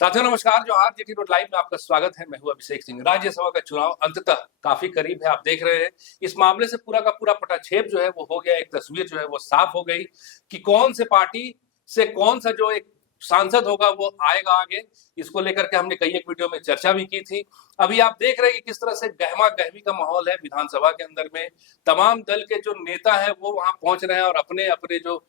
साथियों नमस्कार। जो आज जीटी लाइव में आपका स्वागत है। मैं हूं अभिषेक सिंह। राज्यसभा का चुनाव अंततः काफी करीब है, आप देख रहे हैं। इस मामले से पूरा का पूरा पटाक्षेप जो है वो हो गया। एक तस्वीर जो है वो साफ हो गई कि कौन से पार्टी से कौन सा जो एक सांसद होगा वो आएगा आगे। इसको लेकर के हमने कई एक वीडियो में चर्चा भी की थी। अभी आप देख रहे हैं कि किस तरह से गहमा गहमी का माहौल है विधानसभा के अंदर में। तमाम दल के जो नेता है वो वहां पहुंच रहे हैं और अपने अपने जो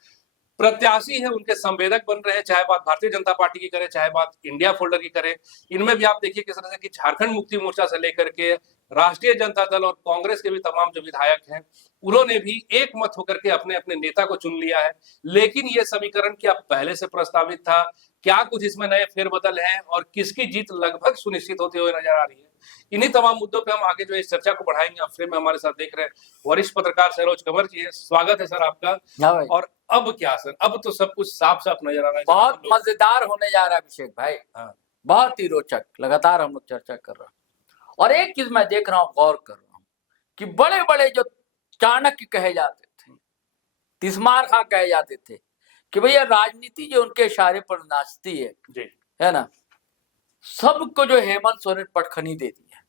प्रत्याशी है उनके संवेदक बन रहे हैं, चाहे बात भारतीय जनता पार्टी की करें, चाहे बात इंडिया फोल्डर की करें। इनमें भी आप देखिए किस तरह से कि झारखंड मुक्ति मोर्चा से लेकर के राष्ट्रीय जनता दल और कांग्रेस के भी तमाम जो विधायक हैं उन्होंने भी एक मत होकर के अपने अपने नेता को चुन लिया है। लेकिन ये समीकरण क्या पहले से प्रस्तावित था? क्या कुछ इसमें नए फेरबदल हैं और किसकी जीत लगभग सुनिश्चित होते हुए नजर आ रही है? इन्हीं तमाम मुद्दों पे हम आगे जो इस चर्चा को बढ़ाएंगे। फ्रेम में हमारे साथ देख रहे हैं वरिष्ठ पत्रकार सरोज कंवर जी है। स्वागत है सर आपका। और अब क्या सर, अब तो सब कुछ साफ साफ नजर आ रहा है। बहुत मजेदार होने जा रहा है अभिषेक भाई। हाँ। बहुत ही रोचक, लगातार हम लोग चर्चा कर रहे हैं। और एक चीज मैं देख रहा हूँ, गौर कर रहा हूँ कि बड़े बड़े जो चाणक्य कहे जाते थे, तिस्मार खां कहे जाते थे कि भैया राजनीति जो उनके इशारे पर नाचती है जी, है ना, सबको जो हेमंत सोरेन पटखनी दे दी है।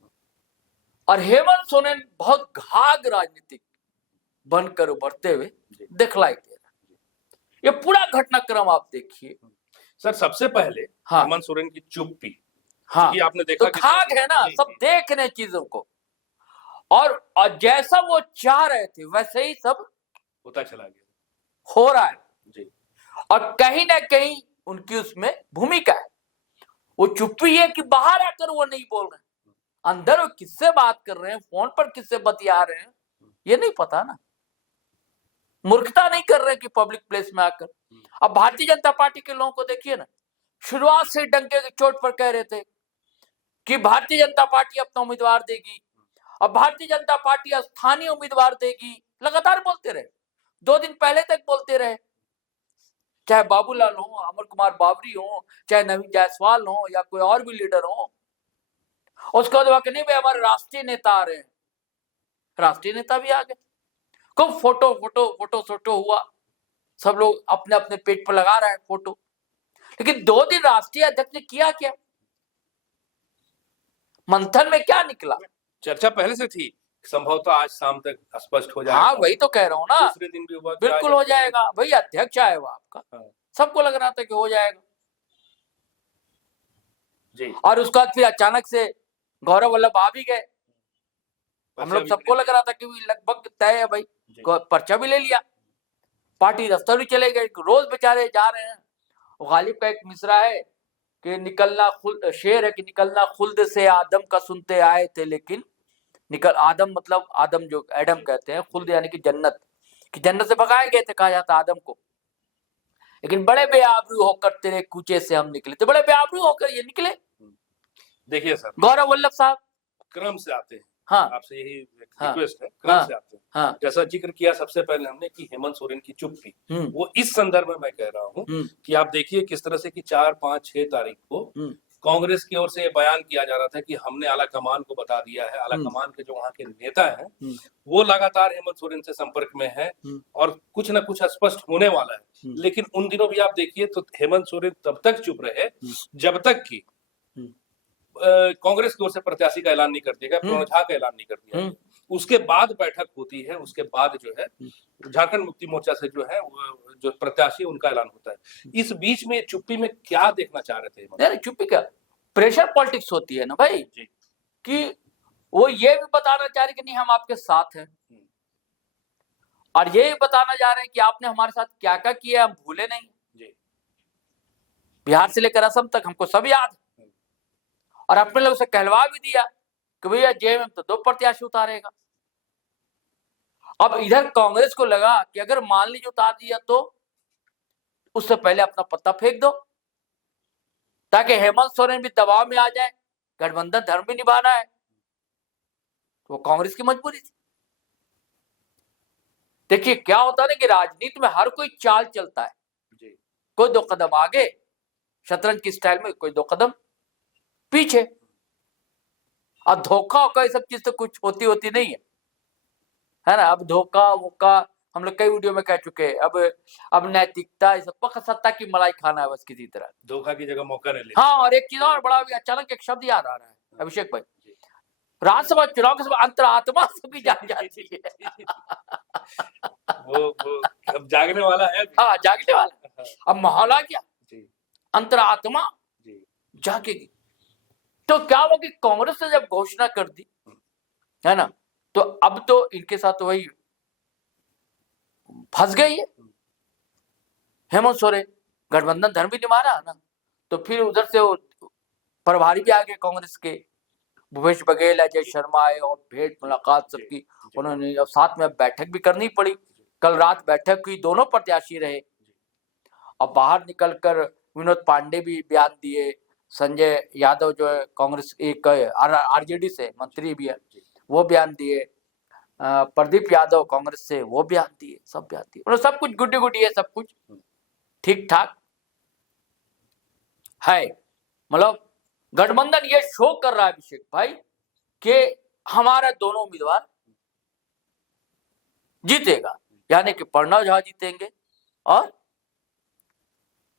और हेमंत सोरेन बहुत घाघ राजनीतिक बनकर उभरते हुए दिखलाई दे रहा है। ये पूरा घटनाक्रम आप देखिए सर। सबसे पहले हाँ, हेमंत सोरेन की चुप्पी। हाँ, आपने देखा तो खाक है ना, सब देख रहे चीजों को। और जैसा वो चाह रहे थे वैसे ही सब होता चला गया, हो रहा है जी। और कहीं ना कहीं उनकी उसमें भूमिका है। वो चुप्पी है कि बाहर आकर वो नहीं बोल रहे, अंदर वो किससे बात कर रहे हैं, फोन पर किससे बतिया रहे हैं, ये नहीं पता ना। मूर्खता नहीं कर रहे कि पब्लिक प्लेस में आकर। अब भारतीय जनता पार्टी के लोगों को देखिए ना, शुरुआत से डंके की चोट पर कह रहे थे कि भारतीय जनता पार्टी अपना उम्मीदवार देगी, अब भारतीय जनता पार्टी स्थानीय उम्मीदवार देगी। लगातार बोलते रहे, 2 दिन पहले तक बोलते रहे, चाहे बाबूलाल हो, अमर कुमार बावरी हो, चाहे नवीन जायसवाल हो या कोई और भी लीडर हो। उसके बाद नहीं भाई हमारे राष्ट्रीय नेता आ रहे हैं, राष्ट्रीय नेता भी आ गए। खूब फोटो फोटो फोटो फोटो हुआ, सब लोग अपने अपने पेट पर लगा रहे हैं फोटो। लेकिन 2 दिन राष्ट्रीय अध्यक्ष ने किया क्या? मंथन में क्या निकला? चर्चा पहले से थी, संभवतः आज शाम तक स्पष्ट हो जाएगा। हाँ, वही तो कह रहा हूँ ना, दूसरे दिन भी हुआ, बिल्कुल हो जाएगा। भाई अध्यक्ष आएगा आपका, हाँ। सबको लग रहा था कि हो जाएगा जी। और उसके बाद फिर अचानक से गौरव वल्लभ आ भी गए। हम लोग सबको लग रहा था कि लगभग तय है भाई, पर्चा भी ले लिया, पार्टी दफ्तर भी चले गए। रोज बेचारे जा रहे हैं। गालिब का एक मिसरा है कि निकलना खुल्द, शेर है कि निकलना खुल्द से आदम का सुनते आए थे, लेकिन निकल आदम मतलब आदम जो एडम कहते हैं, खुल्द यानी कि जन्नत, कि जन्नत से भगाए गए थे कहा जाता आदम को। लेकिन बड़े बेआबरू होकर तेरे कूचे से हम निकले थे, बड़े बेआबरू होकर ये निकले। देखिए सर, गौरव वल्लभ साहब क्रम से आते हैं। हाँ, आपसे यही हाँ, रिक्वेस्ट है, क्रम हाँ, से आते हैं। हाँ, जैसा जिक्र किया सबसे पहले हमने कि हेमंत सोरेन की चुप्पी, वो इस संदर्भ में मैं कह रहा हूँ कि आप देखिए किस तरह से कि 4, 5, 6 तारीख को कांग्रेस की ओर से बयान किया जा रहा था कि हमने आला कमान को बता दिया है। आला कमान के जो वहां के नेता हैं वो लगातार हेमंत सोरेन से संपर्क में है और कुछ ना कुछ स्पष्ट होने वाला है। लेकिन उन दिनों भी आप देखिए तो हेमंत सोरेन तब तक चुप रहे जब तक कि कांग्रेस की ओर से प्रत्याशी का ऐलान नहीं कर दिया गया, प्रणव झा का ऐलान नहीं कर दिया गया। उसके बाद बैठक होती है, उसके बाद जो है झारखंड मुक्ति मोर्चा से जो है जो प्रत्याशी उनका ऐलान होता है। इस बीच में चुप्पी में क्या देखना चाह रहे थे? नहीं, चुप्पी क्या, प्रेशर पॉलिटिक्स होती है ना भाई जी, कि वो ये भी बताना चाह रहे कि नहीं हम आपके साथ हैं, और ये भी बताना चाह रहे हैं कि आपने हमारे साथ क्या क्या किया हम भूले नहीं जी। बिहार से लेकर असम तक हमको सब याद है। और अपने लोग से कहलवा भी दिया कि भैया जेएमएम तो 2 प्रत्याशी उतारेगा। अब इधर कांग्रेस को लगा कि अगर मान लीजिए उतार दिया तो उससे पहले अपना पत्ता फेंक दो, ताकि हेमंत सोरेन भी दबाव में आ जाए, गठबंधन धर्म भी निभाना है। तो कांग्रेस की मजबूरी थी। देखिए क्या होता है कि राजनीति में हर कोई चाल चलता है जी। कोई 2 कदम आगे शतरंज की स्टाइल में, कोई 2 कदम पीछे। अब धोखा होगा ये सब चीज तो कुछ होती नहीं है ना। अब धोखा वोखा हम लोग कई वीडियो में कह चुके हैं। अब नैतिकता इस पक सत्ता की मलाई खाना है बस किसी तरह। धोखा की जगह मौका नहीं लेते। हाँ, और एक चीज और बड़ा अभी अचानक एक शब्द याद आ रहा है अभिषेक भाई, राज्यसभा चुनाव के समय अंतरात्मा से भी जान जाती है। वो अब जागने वाला है। हाँ, जागने वाला। अब माहौल आ गया, जी अंतरात्मा जी जागेगी। तो क्या हुआ कि कांग्रेस ने जब घोषणा कर दी है ना, तो अब तो इनके साथ वही फंस गई है हेमंत सोरेन। गठबंधन धर्म भी निभा रहा है ना, तो फिर उधर से वो प्रभारी भी आ गए कांग्रेस के, भूपेश बघेल, अजय शर्मा आए और भेंट मुलाकात सबकी उन्होंने, अब साथ में बैठक भी करनी पड़ी। कल रात बैठक हुई, दोनों प्रत्याशी रहे। अब बाहर निकलकर विनोद पांडे भी बयान दिए, संजय यादव जो है कांग्रेस एक आरजेडी से मंत्री भी है वो बयान दिए, प्रदीप यादव कांग्रेस से वो बयान दिए, सब बयान दिए। मतलब सब कुछ गुड्डी गुड्डी है, सब कुछ ठीक ठाक है। मतलब गठबंधन ये शो कर रहा है अभिषेक भाई कि हमारा दोनों उम्मीदवार जीतेगा, यानी कि प्रणव झा जीतेंगे और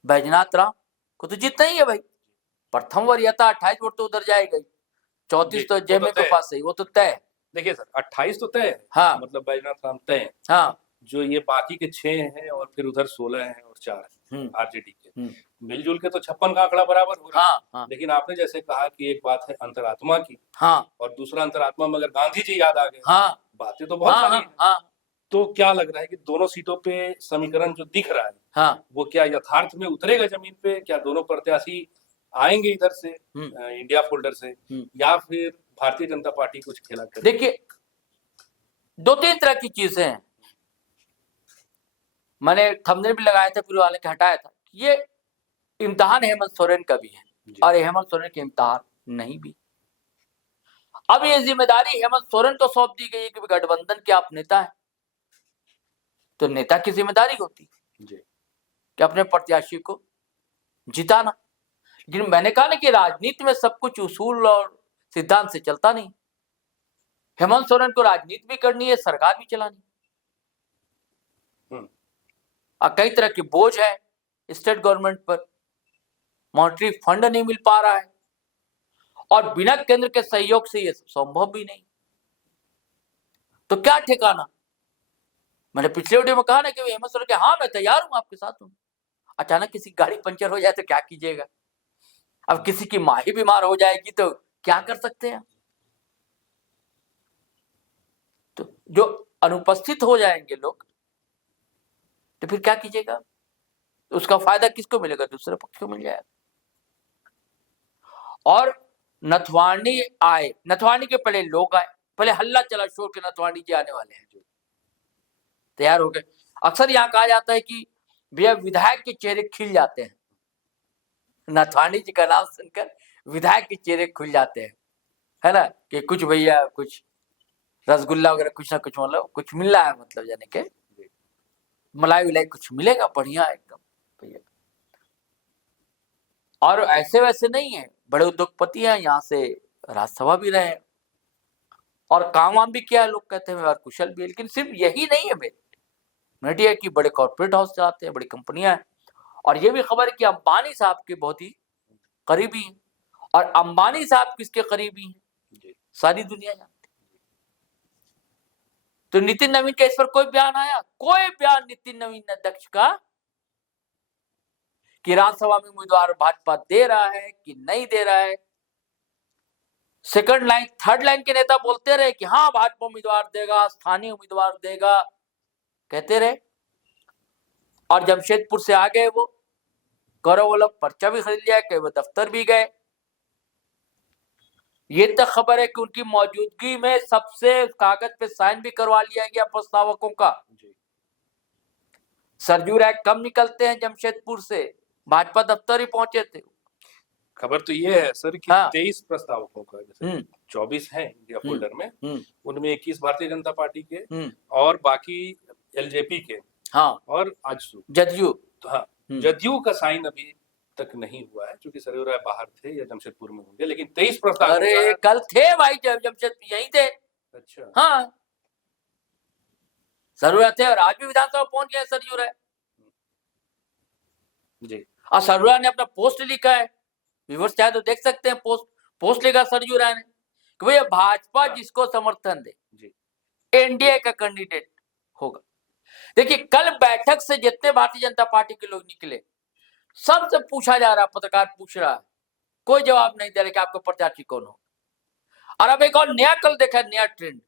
बैजनाथ राम को तो जीतना ही है भाई। प्रथम वरीयता 28 वोट तो उधर जाएगा, 34 तो जेमे के पास है, वो तो तय है। देखिए सर 28 तो तय है, हाँ, मतलब बैजनाथ राम तय है। हाँ, जो ये बाकी के 6 हैं और फिर उधर 16 हैं और 4 हैं आरजेडी के, मिलजुल के तो 56 का आंकड़ा बराबर हो रहा है। हाँ, लेकिन आपने जैसे कहा कि एक बात है अंतरात्मा की, हाँ, और दूसरा अंतरात्मा में अगर गांधी जी याद आ गए, हाँ, बातें तो बहुत सारी हैं। हाँ, तो क्या लग रहा है कि दोनों सीटों पे समीकरण जो दिख रहा है, हाँ, वो क्या यथार्थ में उतरेगा जमीन पे? क्या दोनों प्रत्याशी आएंगे इधर से इंडिया फोल्डर से, या फिर भारतीय जनता पार्टी कुछ खेला करे? देखिए, दो तीन तरह की चीजें हैं। मैंने थंबनेल भी लगाया था, फिर वाले के हटाया था। ये इम्तिहान हेमंत सोरेन का भी है और हेमंत सोरेन के इम्तिहान नहीं भी। अब ये जिम्मेदारी हेमंत सोरेन को सौंप दी गई है कि गठबंधन के आप नेता हैं, तो नेता की जिम्मेदारी होती है कि अपने प्रत्याशी को जिताना। लेकिन मैंने कहा ना कि राजनीति में सब कुछ उसूल और सिद्धांत से चलता नहीं। हेमंत सोरेन को राजनीति भी करनी है, सरकार भी चलानी है। और कई तरह की बोझ है स्टेट गवर्नमेंट पर, मॉनेटरी फंड नहीं मिल पा रहा है और बिना केंद्र के सहयोग से ये संभव भी नहीं। तो क्या ठिकाना? मैंने पिछले वीडियो में कहा ना कि हेमंत सोरेन के, हाँ मैं तैयार हूं, आपके साथ हूं। अचानक किसी गाड़ी पंचर हो जाए तो क्या कीजिएगा? अब किसी की माँ ही बीमार हो जाएगी तो क्या कर सकते हैं? तो जो अनुपस्थित हो जाएंगे लोग, तो फिर क्या कीजिएगा? तो उसका फायदा किसको मिलेगा? दूसरे पक्ष को मिल जाएगा। और नथवाणी आए, नथवाणी के पहले लोग आए, पहले हल्ला चला शोर के नथवाणी जी आने वाले हैं, तैयार हो गए। अक्सर यहाँ कहा जाता है कि भैया विधायक के चेहरे खिल जाते हैं, नथवाणी जी का नाम सुनकर विधायक के चेहरे खुल जाते हैं, है ना, कि कुछ भैया कुछ रसगुल्ला वगैरह कुछ ना कुछ, मतलब कुछ मिल रहा है, मतलब यानी कि मलाई विलाई कुछ मिलेगा बढ़िया एकदम भैया। और ऐसे वैसे नहीं है, बड़े उद्योगपति हैं, यहाँ से राज्यसभा भी रहे और काम वाम भी किया, लोग कहते हैं व्यवहार कुशल भी है। लेकिन सिर्फ यही नहीं है मेरिट है कि बड़े कॉर्पोरेट हाउस चलाते हैं, बड़ी कंपनियां हैं। और ये भी खबर है कि अंबानी साहब के बहुत ही करीबी हैं। और अंबानी साहब किसके करीबी हैं? सारी दुनिया जानती है। तो नितिन नवीन का इस पर कोई बयान आया? कोई बयान नितिन नवीन अध्यक्ष का कि राज्यसभा में उम्मीदवार भाजपा दे रहा है कि नहीं दे रहा है। सेकंड लाइन थर्ड लाइन के नेता बोलते रहे कि हाँ भाजपा उम्मीदवार देगा, स्थानीय उम्मीदवार देगा, कहते रहे। और जमशेदपुर से आ गए वो गौरव वल्लभ, पर्चा भी खरीद लिया, कई वो दफ्तर भी गए। ये तक खबर है कि उनकी मौजूदगी में सबसे कागज पे साइन भी करवा लिया गया प्रस्तावकों का। सरजू राय कम निकलते हैं जमशेदपुर से, भाजपा दफ्तर ही पहुंचे थे। खबर तो ये है सर कि हाँ। 23 प्रस्तावकों का, जैसे 24 हैं इंडिया फोल्डर में, उनमें 21 भारतीय जनता पार्टी के और बाकी एलजेपी के, हाँ, और आजसू जदयू, तो हाँ, जदयू का साइन अभी तक नहीं हुआ है, क्योंकि सरयू राय बाहर थे या जमशेदपुर में होंगे। लेकिन 23 प्रस्ताव, अरे कल थे भाई जमशेदपुर, यही थे। अच्छा, हाँ, जरूरत है, और आज भी विधानसभा पहुंच गए सरयू राय जी। और सरयू राय ने अपना पोस्ट लिखा है, व्यूअर्स चाहे तो देख सकते हैं, पोस्ट लिखा सरयू राय ने कि भैया भाजपा जिसको समर्थन दे जी। एनडीए का कैंडिडेट होगा। देखिए कल बैठक से जितने भारतीय जनता पार्टी के लोग निकले, सबसे पूछा जा रहा, पत्रकार पूछ रहा है, कोई जवाब नहीं दे रहा कि आपका प्रत्याशी कौन हो। और अब एक और नया कल देखा, नया ट्रेंड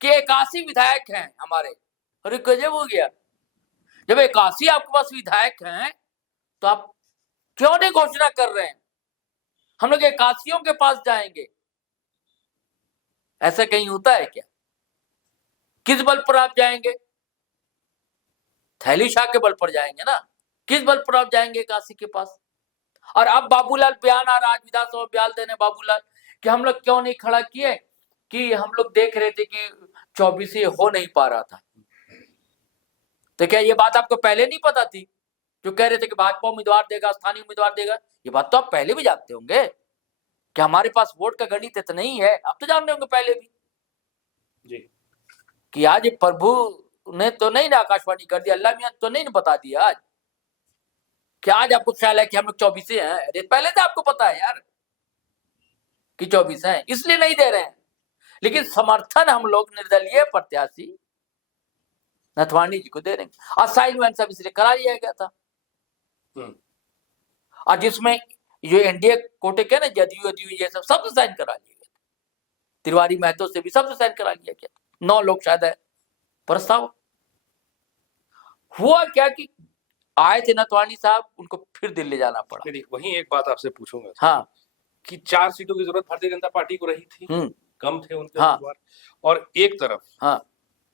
कि 81 विधायक हैं हमारे। अरे गजब हो गया, जब 81 आपके पास विधायक हैं तो आप क्यों नहीं घोषणा कर रहे हैं हम लोग 81 के पास जाएंगे? ऐसा कहीं होता है क्या? किस बल पर आप जाएंगे? थैली शाह के बल पर जाएंगे ना, किस बल पर आप जाएंगे 81 के पास? और अब बाबूलाल बयान आ रहा, आज विधानसभा बयान देने बाबूलाल कि हम लोग क्यों नहीं खड़ा किए, कि हम लोग देख रहे थे कि 24 हो नहीं पा रहा था। तो क्या ये बात आपको पहले नहीं पता थी? जो कह रहे थे कि भाजपा उम्मीदवार देगा, स्थानीय उम्मीदवार देगा, ये बात तो आप पहले भी जानते होंगे कि हमारे पास वोट का गणित इतना नहीं है। आप तो जान रहे होंगे पहले भी जी। कि आज प्रभु ने तो नहीं ना आकाशवाणी कर दिया, अल्लाह मियां तो नहीं ना बता दिया आज कि आज आपको ख्याल है कि हम लोग 24 हैं। अरे पहले तो आपको पता है यार कि 24 हैं, इसलिए नहीं दे रहे हैं। लेकिन समर्थन हम लोग निर्दलीय प्रत्याशी नथवानी जी को दे रहे हैं। असाइनमेंट सब इसलिए करा लिया गया था, और जिसमें जो एनडीए कोटे के ना जदयू ये सब साइन करा लिया गया था। तिवारी महतो से भी सबसे साइन करा लिया गया था। 9 लोग शायद है प्रस्ताव। हुआ क्या कि आए थे नथवानी साहब, उनको फिर दिल्ली जाना पड़ा। वहीं एक बात आपसे पूछूंगा हाँ, कि 4 सीटों की जरूरत भारतीय जनता पार्टी को रही थी, कम थे उनके उम्मीदवार, और एक तरफ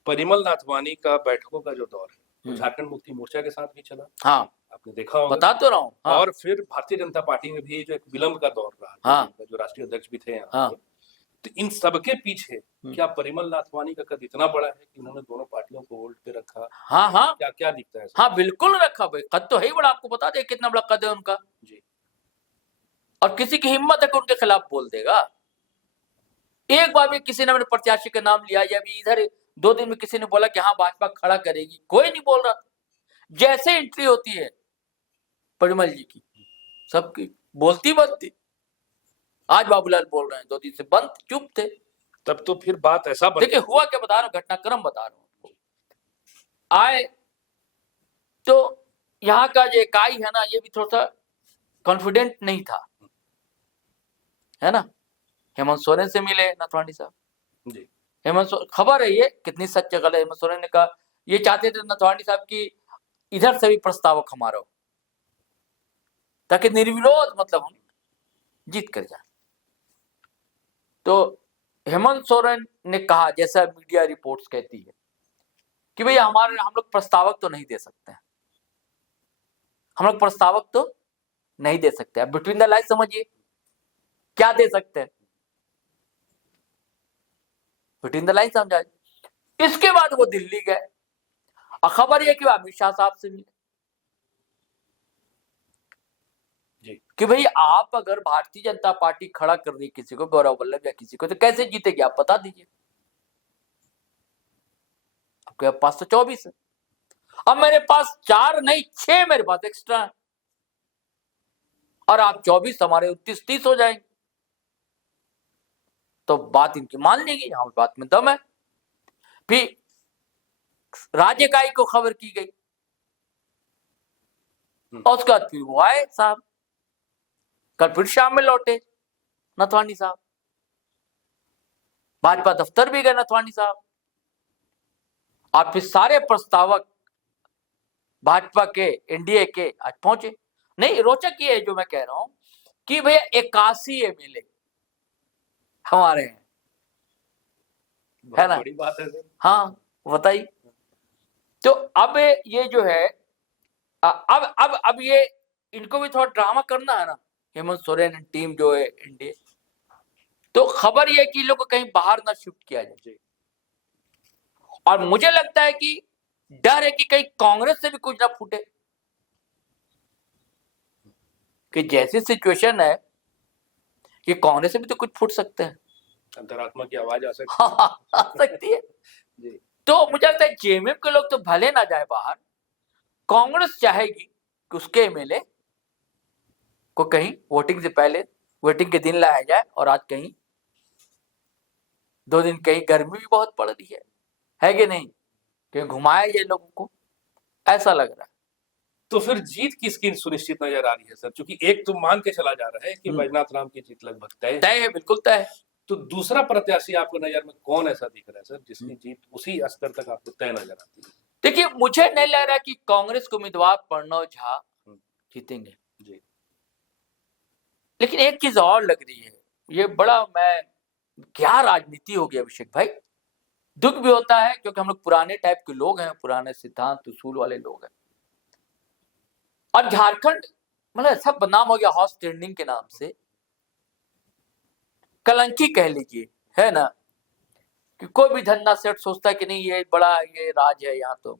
परिमल नाथवानी का बैठकों का जो दौर है झारखंड मुक्ति मोर्चा के साथ भी चला। आपने देखा होगा, बता तो रहा हूं। और फिर भारतीय जनता पार्टी में भी जो एक विलंब का दौर रहा, जो राष्ट्रीय अध्यक्ष भी थे यहाँ। तो इन सबके पीछे क्या परिमल नाथवानी का कद इतना बड़ा है कि उन्होंने दोनों पार्टियों को होल्ड पे रखा? क्या क्या दिखता है? हाँ बिल्कुल रखा भाई, कद तो है ही बड़ा। आपको बता दे कितना बड़ा कद है उनका जी। और किसी की हिम्मत है कि उनके खिलाफ बोल देगा? एक बार भी किसी ने अपने प्रत्याशी का नाम लिया, या भी इधर 2 दिन में किसी ने बोला कि हाँ भाजपा खड़ा करेगी? कोई नहीं बोल रहा। जैसे एंट्री होती है परिमल जी की, सबकी बोलती बनती। आज बाबूलाल बोल रहे हैं, 2 दिन से बंद चुप थे। तब तो फिर बात ऐसा देखिए हुआ क्या, बता रहा हूं, घटनाक्रम बता रहा हूं। आए तो यहाँ का जो इकाई है ना, ये भी थोड़ा सा कॉन्फिडेंट नहीं था, है ना। हेमंत सोरेन से मिले नथवानी साहब जी। हेमंत खबर है ये कितनी सच गलत। हेमंत सोरेन ने कहा ये चाहते थे नथवानी साहब की इधर से भी प्रस्तावक हमारा हो, ताकि निर्विरोध मतलब हम जीत कर जाए। तो हेमंत सोरेन ने कहा, जैसा मीडिया रिपोर्ट्स कहती है, कि भैया हम लोग प्रस्तावक तो नहीं दे सकते हैं, हम लोग प्रस्तावक तो नहीं दे सकते। अब बिटवीन द लाइन समझिए, क्या दे सकते हैं बिटवीन द लाइन समझा। इसके बाद वो दिल्ली गए, और खबर यह कि वो अमित शाह साहब से मिले कि भाई आप अगर भारतीय जनता पार्टी खड़ा कर रही किसी को, गौरव वल्लभ या किसी को, तो कैसे जीतेगी आप बता दीजिए। आपके पास तो 24 है, अब मेरे पास 4 नहीं 6 मेरे पास एक्स्ट्रा है, और आप 24, हमारे 29-30 हो जाएंगे। तो बात इनकी मान लेगी, हाँ बात में दम है। फिर राज्य इकाई को खबर की गई, और उसके बाद फिर वो आए साहब, कल फिर शाम में लौटे नथवानी साहब, भाजपा दफ्तर भी गए नथवानी साहब, और फिर सारे प्रस्तावक भाजपा के एनडीए के आज पहुंचे। नहीं, रोचक ये है जो मैं कह रहा हूं कि भैया 81 एमएलए हमारे हैं, है ना। बड़ी बात है। हाँ बताइए। तो अब ये जो है, अब ये इनको भी थोड़ा ड्रामा करना है ना, हेमंत सोरेन टीम जो है एनडीए। तो खबर ये कि लोग को कहीं बाहर ना शिफ्ट किया जाए, और मुझे लगता है कि डर है कि कहीं कांग्रेस से भी कुछ ना फूटे, कि जैसी सिचुएशन है कि कांग्रेस से भी तो कुछ फूट सकते हैं, अंतरात्मा की आवाज आ सकती आ सकती है। तो मुझे लगता है जेएमएम के लोग तो भले ना जाए बाहर, कांग्रेस चाहेगी कि उसके एमएलए को कहीं वोटिंग से पहले, वोटिंग के दिन लाया जाए, और आज कहीं 2 दिन कहीं गर्मी भी बहुत पड़ रही है कि नहीं, कि घुमाया जाए लोगों को, ऐसा लग रहा है। तो फिर जीत किसकी सुनिश्चित नजर आ रही है सर? क्योंकि एक तो मान के चला जा रहा है कि बैजनाथ राम की जीत लगभग तय तय है, बिल्कुल तय है। तो दूसरा प्रत्याशी आपको नजर में कौन ऐसा दिख रहा है सर जिसकी जीत उसी स्तर तक आपको तय नजर आती है? देखिए, मुझे नहीं लग रहा कि कांग्रेस के उम्मीदवार प्रणव झा जीतेंगे जी। लेकिन एक चीज और लग रही है, ये बड़ा क्या राजनीति हो गया अभिषेक भाई। दुख भी होता है क्योंकि हम लोग पुराने टाइप के लोग हैं, पुराने सिद्धांत उसूल वाले लोग हैं, और झारखंड मतलब ऐसा बदनाम हो गया हॉर्स ट्रेडिंग के नाम से, कलंकी कह लीजिए, है ना, कि कोई भी धंधा सेठ सोचता है कि नहीं ये बड़ा ये राज है यहाँ, तो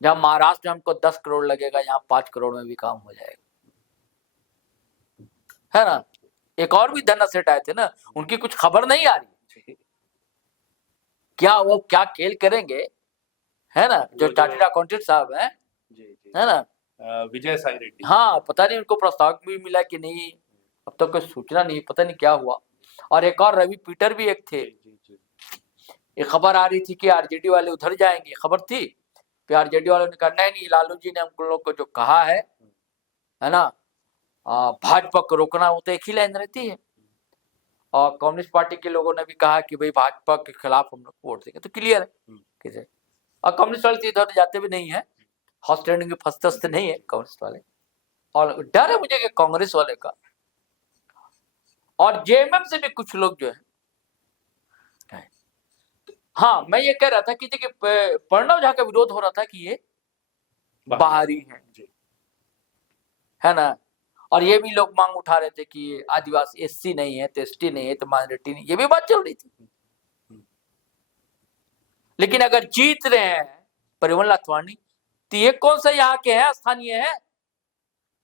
जहां महाराष्ट्र में हमको 10 करोड़ लगेगा, यहाँ 5 करोड़ में भी काम हो जाएगा, है ना। एक और भी धंधा सेठ आए थे ना, उनकी कुछ खबर नहीं आ रही, क्या वो क्या खेल करेंगे, है ना, जो चार्टर्ड अकाउंटेंट साहब हैं, है ना, विजय साई रेड्डी। हाँ, पता नहीं उनको प्रस्ताव भी मिला कि नहीं, अब तक कोई सूचना नहीं, पता नहीं क्या हुआ। और एक और रवि पीटर भी एक थे, एक खबर आ रही थी कि आरजेडी वाले उधर जाएंगे, खबर थी, फिर आरजेडी वालों ने कहा नहीं, लालू जी ने हम लोग को जो कहा है ना, भाजपा को रोकना, वो तो एक ही लाइन रहती है। और कम्युनिस्ट पार्टी के लोगों ने भी कहा कि भाई भाजपा के खिलाफ हम लोग वोट देंगे, तो क्लियर है किसे। और कम्युनिस्ट वाले इधर जाते भी नहीं है, हॉर्स ट्रेडिंग में फंसते नहीं है कम्युनिस्ट वाले, और डर है मुझे कि कांग्रेस वाले का। और जेएमएम से भी कुछ लोग जो है, हाँ, मैं ये कह रहा था कि देखिए प्रणव झा का विरोध हो रहा था कि ये बाहरी है ना, और ये भी लोग मांग उठा रहे थे कि आदिवासी एससी नहीं है तो एसटी नहीं है तो माइनॉरिटी नहीं, ये भी बात चल रही थी। लेकिन अगर जीत रहे हैं परिमल नथवानी, तो ये कौन सा यहाँ के हैं, स्थानीय है।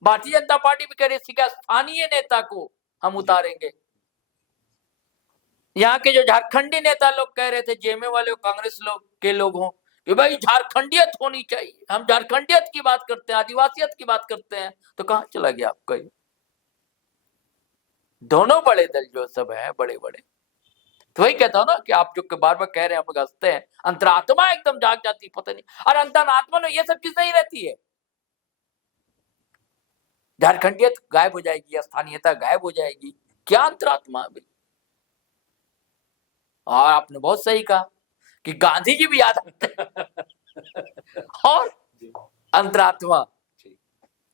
भारतीय जनता पार्टी भी कह रही थी कि स्थानीय नेता को हम उतारेंगे। यहाँ के जो झारखंडी नेता लोग कह रहे थे, जेएमए वाले कांग्रेस लोग के लोग हों, कि भाई झारखंडियत होनी चाहिए, हम झारखंडियत की बात करते हैं, आदिवासियत की बात करते हैं, तो कहां चला गया आपका ये। दोनों बड़े दल जो सब है बड़े बड़े, तो वही कहता हूं ना कि आप जो बार बार कह रहे हैं, आप हंसते हैं, अंतरात्मा एकदम जाग जाती, पता नहीं, और अंतरात्मा में ये सब चीज नहीं रहती है। झारखंडियत गायब हो जाएगी, स्थानीयता गायब हो जाएगी, क्या अंतरात्मा अभी। और आपने बहुत सही कहा कि गांधी जी भी याद आते हैं और अंतरात्मा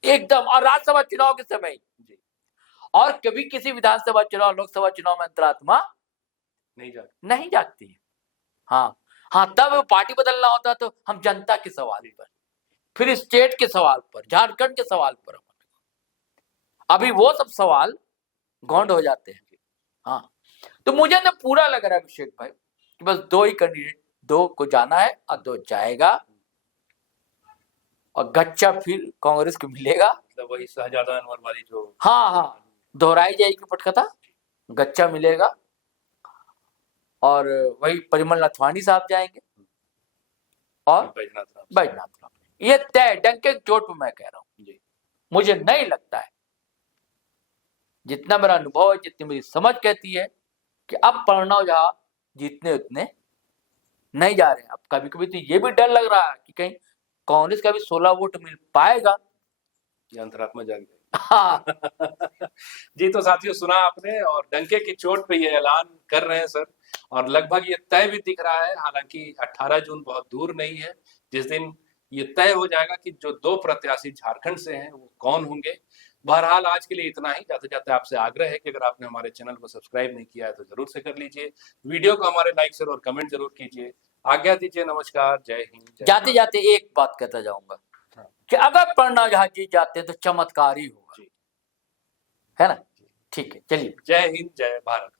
एकदम, और राज्यसभा चुनाव के समय, और कभी किसी विधानसभा चुनाव, लोकसभा चुनाव में अंतरात्मा नहीं जागती है। हाँ, तब पार्टी बदलना होता तो हम जनता के सवाल पर, फिर स्टेट के सवाल पर, झारखंड के सवाल पर, अभी वो सब सवाल गौंड हो जाते हैं। हाँ, तो मुझे ना पूरा लग रहा है अभिषेक भाई कि बस 2 ही कैंडिडेट, 2 को जाना है और 2 जाएगा, और गच्चा फिर कांग्रेस को मिलेगा, मतलब वही शहजादा अनवर वाली जो हाँ दोहराई जाएगी पटकथा, गच्चा मिलेगा, और वही परिमल नथवानी साहब जाएंगे और बैजनाथ राम। ये तय डंके चोट पे मैं कह रहा हूं। मुझे नहीं लगता है, जितना मेरा अनुभव है, जितनी मेरी समझ कहती है कि अब प्रणव झा जीतने उतने नहीं जा रहे हैं। अब कभी कभी तो ये भी डर लग रहा है कि कहीं कांग्रेस का भी 16 वोट मिल पाएगा, अंतरात्मा जाग जाएगी। हाँ। जी, तो साथियों सुना आपने, और डंके की चोट पे ये ऐलान कर रहे हैं सर, और लगभग ये तय भी दिख रहा है। हालांकि 18 जून बहुत दूर नहीं है, जिस दिन ये तय हो जाएगा कि जो 2 प्रत्याशी झारखंड से हैं वो कौन होंगे। बहरहाल आज के लिए इतना ही। जाते जाते आपसे आग्रह है कि अगर आपने हमारे चैनल को सब्सक्राइब नहीं किया है तो जरूर से कर लीजिए, वीडियो को हमारे लाइक शेयर और कमेंट जरूर कीजिए। आज्ञा दीजिए, नमस्कार, जय हिंद। जाते जाते एक बात कहता जाऊंगा कि अगर प्रणव झा जी जाते तो चमत्कार ही होगा, है ना। ठीक है, चलिए, जय हिंद, जय भारत।